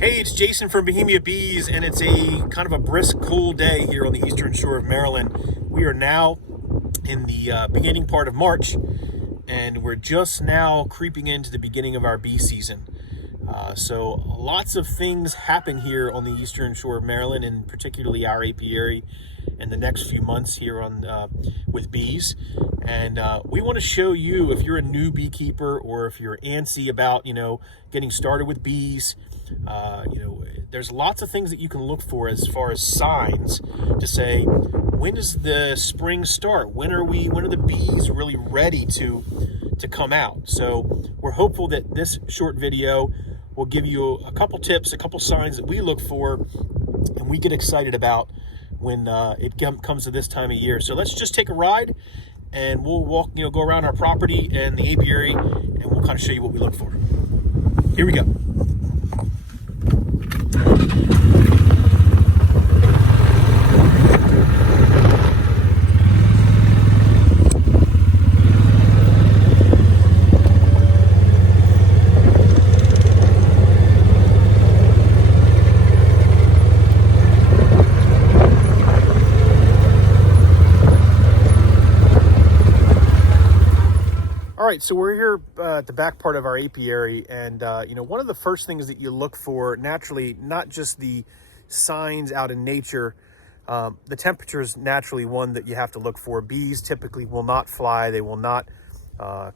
Hey, it's Jason from Bohemia Bees, and it's a kind of a brisk, cool day here on the eastern shore of Maryland. We are now in the beginning part of March, and we're just now creeping into the beginning of our bee season. So lots of things happen here on the eastern shore of Maryland, and particularly our apiary in the next few months here on with bees. And we want to show you, if you're a new beekeeper or if you're antsy about, getting started with bees, there's lots of things that you can look for as far as signs to say, when does the spring start? When are the bees really ready to come out? So we're hopeful that this short video will give you a couple tips, a couple signs that we look for and we get excited about when it comes to this time of year. So let's just take a ride and we'll walk, go around our property and the apiary, and we'll kind of show you what we look for. Here we go. All right, so we're here at the back part of our apiary, and one of the first things that you look for naturally, not just the signs out in nature, the temperature is naturally one that you have to look for. Bees typically will not fly; they will not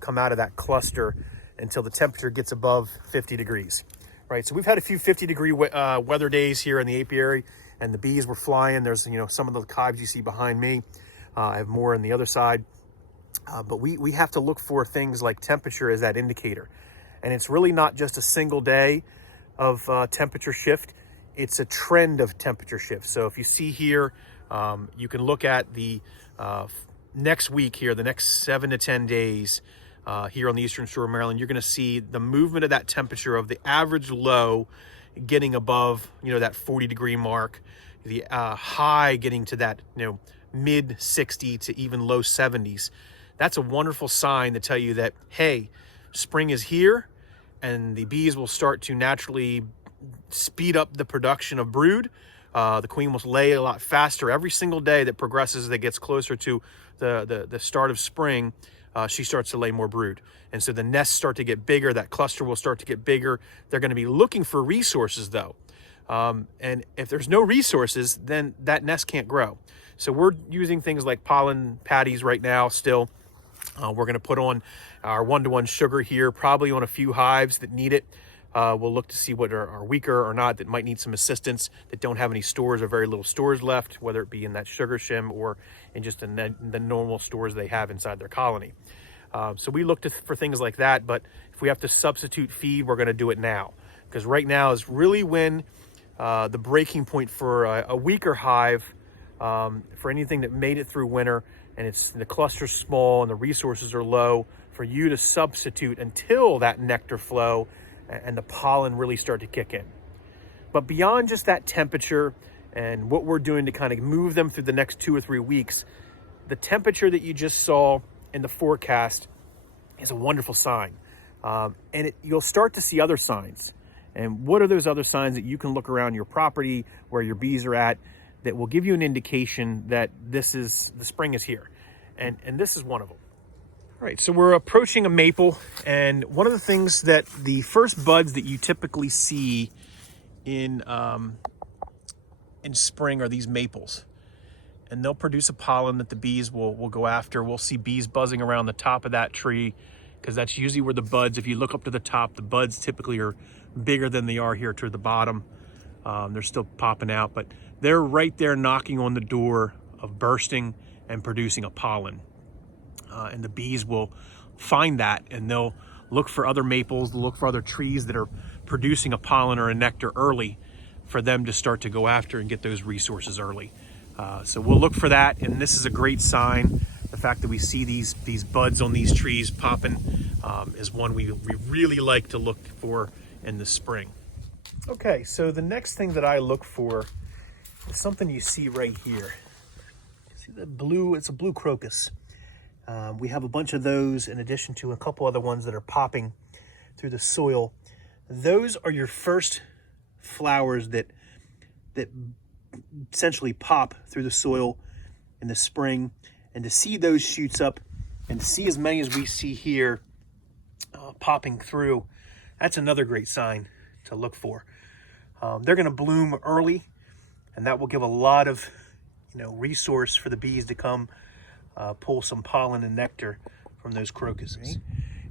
come out of that cluster until the temperature gets above 50 degrees. Right, so we've had a few 50-degree weather days here in the apiary, and the bees were flying. There's some of the hives you see behind me. I have more on the other side. But we have to look for things like temperature as that indicator. And it's really not just a single day of temperature shift. It's a trend of temperature shift. So if you see here, you can look at the next week here, the next 7 to 10 days here on the eastern shore of Maryland. You're going to see the movement of that temperature of the average low getting above, that 40-degree mark, the high getting to that, mid 60 to even low 70s. That's a wonderful sign to tell you that, hey, spring is here and the bees will start to naturally speed up the production of brood. The queen will lay a lot faster every single day that progresses, that gets closer to the start of spring. She starts to lay more brood. And so the nests start to get bigger. That cluster will start to get bigger. They're going to be looking for resources, though. And if there's no resources, then that nest can't grow. So we're using things like pollen patties right now still. We're going to put on our 1-to-1 sugar here, probably on a few hives that need it. We'll look to see what are weaker or not, that might need some assistance, that don't have any stores or very little stores left, whether it be in that sugar shim or in just the normal stores they have inside their colony. So we look for things like that, but if we have to substitute feed, we're going to do it now. Because right now is really when the breaking point for a weaker hive, for anything that made it through winter, and the cluster's small and the resources are low, for you to substitute until that nectar flow and the pollen really start to kick in. But beyond just that temperature and what we're doing to kind of move them through the next 2 or 3 weeks, the temperature that you just saw in the forecast is a wonderful sign. And you'll start to see other signs. And what are those other signs that you can look around your property where your bees are at that will give you an indication that the spring is here? And this is one of them. All right, so we're approaching a maple, and one of the things that the first buds that you typically see in spring are these maples. And they'll produce a pollen that the bees will go after. We'll see bees buzzing around the top of that tree, because that's usually where the buds, if you look up to the top, the buds typically are bigger than they are here to the bottom. They're still popping out, but they're right there knocking on the door of bursting and producing a pollen. And the bees will find that, and they'll look for other maples, look for other trees that are producing a pollen or a nectar early for them to start to go after and get those resources early. So we'll look for that, and this is a great sign. The fact that we see these buds on these trees popping is one we really like to look for in the spring. Okay, so the next thing that I look for is something you see right here. See the blue? It's a blue crocus. We have a bunch of those in addition to a couple other ones that are popping through the soil. Those are your first flowers that essentially pop through the soil in the spring, and to see those shoots up and to see as many as we see here popping through, that's another great sign to look for. They're going to bloom early, and that will give a lot of resource for the bees to come pull some pollen and nectar from those crocuses.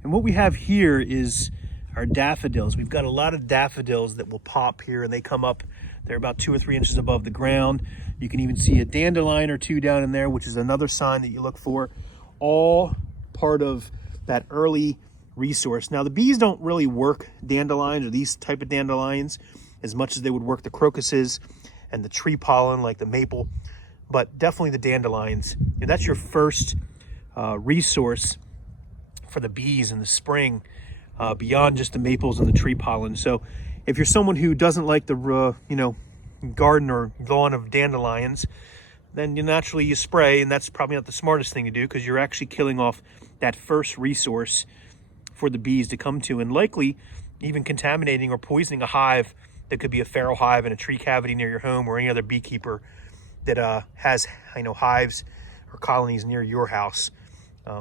And what we have here is our daffodils. We've got a lot of daffodils that will pop here, and they come up. They're about 2 or 3 inches above the ground. You can even see a dandelion or two down in there, which is another sign that you look for. All part of that early resource. Now, the bees don't really work dandelions or these type of dandelions as much as they would work the crocuses and the tree pollen like the maple, but definitely the dandelions. And that's your first resource for the bees in the spring, beyond just the maples and the tree pollen. So if you're someone who doesn't like the garden or lawn of dandelions, then you spray, and that's probably not the smartest thing to do, because you're actually killing off that first resource for the bees to come to, and likely even contaminating or poisoning a hive that could be a feral hive in a tree cavity near your home, or any other beekeeper that has hives or colonies near your house.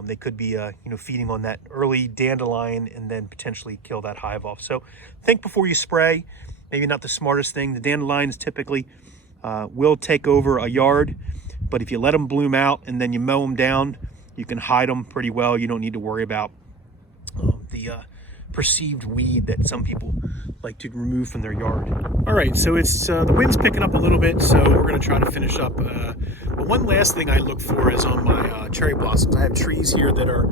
They could be feeding on that early dandelion and then potentially kill that hive off. So think before you spray. Maybe not the smartest thing. The dandelions typically will take over a yard, but if you let them bloom out and then you mow them down, you can hide them pretty well. You don't need to worry about the perceived weed that some people like to remove from their yard. All right, so it's the wind's picking up a little bit, so we're going to try to finish up. But one last thing I look for is on my cherry blossoms. I have trees here that are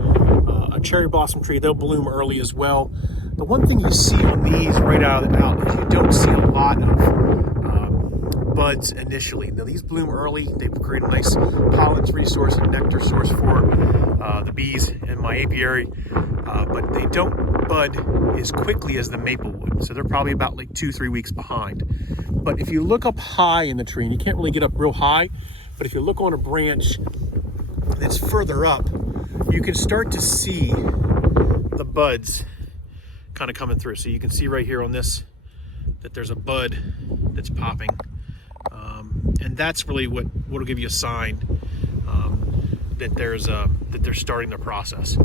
a cherry blossom tree. They'll bloom early as well. The one thing you see on these right out is you don't see a lot of buds initially. Now, these bloom early. They create a nice pollen resource and nectar source for the bees in my apiary, but they don't bud as quickly as the maple would. So they're probably about like 2-3 weeks behind. But if you look up high in the tree, and you can't really get up real high, but if you look on a branch that's further up, you can start to see the buds kind of coming through. So you can see right here on this that there's a bud that's popping, and that's really what will give you a sign that they're starting the process.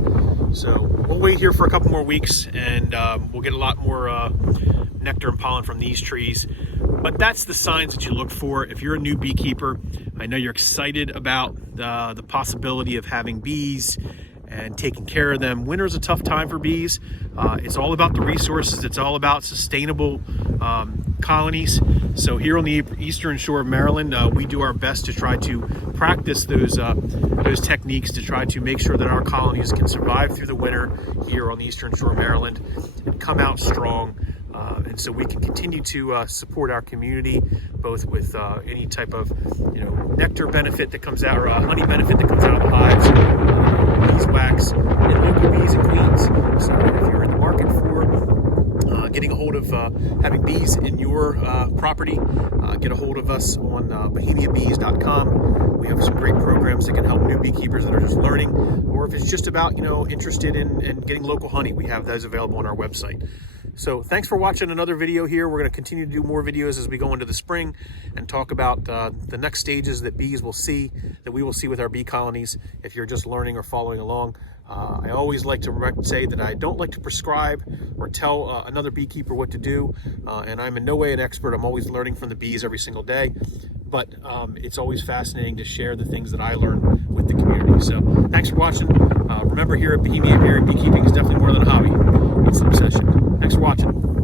So we'll wait here for a couple more weeks, and we'll get a lot more nectar and pollen from these trees. But that's the signs that you look for if you're a new beekeeper. I know you're excited about the possibility of having bees and taking care of them. Winter's a tough time for bees. It's all about the resources. It's all about sustainable colonies. So here on the eastern shore of Maryland, we do our best to try to practice those techniques to try to make sure that our colonies can survive through the winter here on the eastern shore of Maryland and come out strong. And so we can continue to support our community, both with any type of nectar benefit that comes out, or honey benefit that comes out of the hives, beeswax, and local bees and queens. So if you're in the market for getting a hold of having bees in your property, get a hold of us on bohemiabees.com. We have some great programs that can help new beekeepers that are just learning, or if it's just about interested in getting local honey, we have those available on our website. So thanks for watching another video here. We're going to continue to do more videos as we go into the spring and talk about the next stages that bees will see, that we will see with our bee colonies if you're just learning or following along. I always like to say that I don't like to prescribe or tell another beekeeper what to do, and I'm in no way an expert. I'm always learning from the bees every single day, but it's always fascinating to share the things that I learn with the community. So thanks for watching. Remember, here at Bohemia Apiary, beekeeping is definitely more than a hobby. It's an obsession. Thanks for watching.